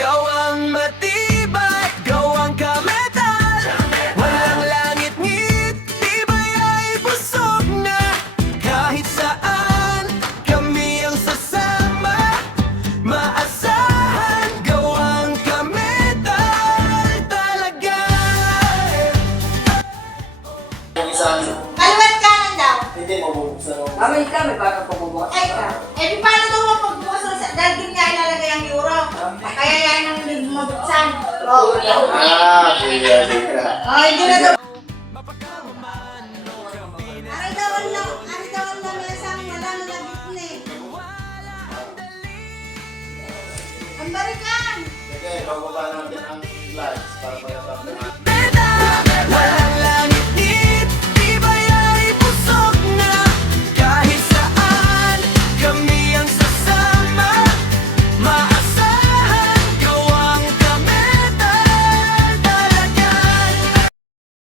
Gawang matibay, gawang kametal. Walang langit ngit, tibay ay busog na. Kahit saan, kami ang sasama. Maasahan, gawang kametal talaga. Kaliwat kanan daw. Hindi, mabubuksan mo. May baka pagbubukas. Ay, paano daw mapagbukas sa dahil din nga ilalagay ang euro? Kaya yan ang mabuksan. Oo. Kuya, Lika. Hindi na daw. Ari daw ang lamesang wala na nabit na eh. Ang barikan! Sige, bababa natin ang lights para pagkatapos natin.